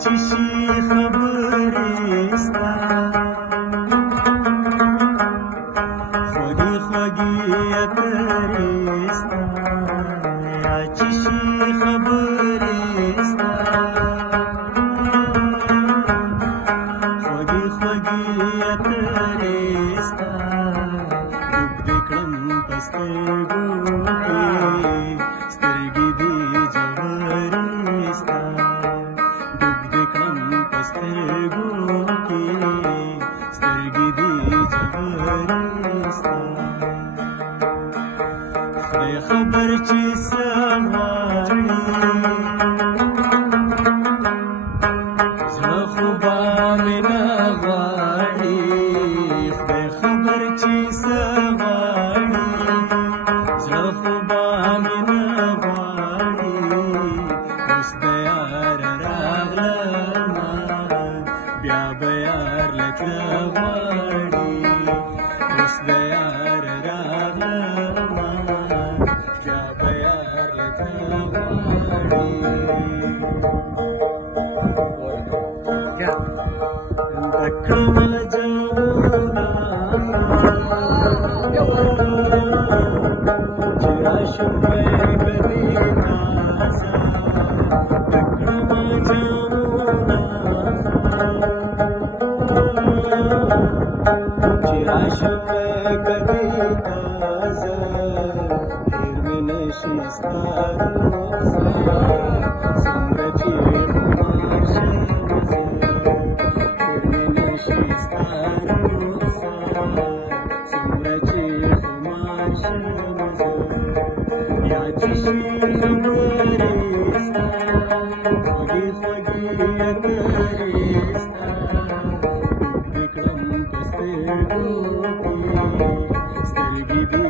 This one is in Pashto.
چې شي خبرې ستا خوږې خوږې اترې ستا چې شي خبرې ستا خوږې خوږې اترې ستا ډوب دې کړم په سترګو کې سترګې دې ژورې ستا ډوب دې کړم په سترګو کې سترګې دې ژورې ستا خدای خبر چې څه غواړي زړه خو به مې نه غواړي خدای خبر چې څه غواړي زړه خو به مې نه غواړي اوس د یار راغلمه بیا به یار له تله غواړي اوس د یار راغلمه بیا به یار له تله غواړي کړمه جامونه چې راشم بیګدې تازه کړمه جامونه چې راشم بیګدې تازه هېر مې نشي ستا څنګه چې چې شي خبرې ستا خوږې خوږې اترې ستا ډوب دې کړم په سترګو کې سترګې دې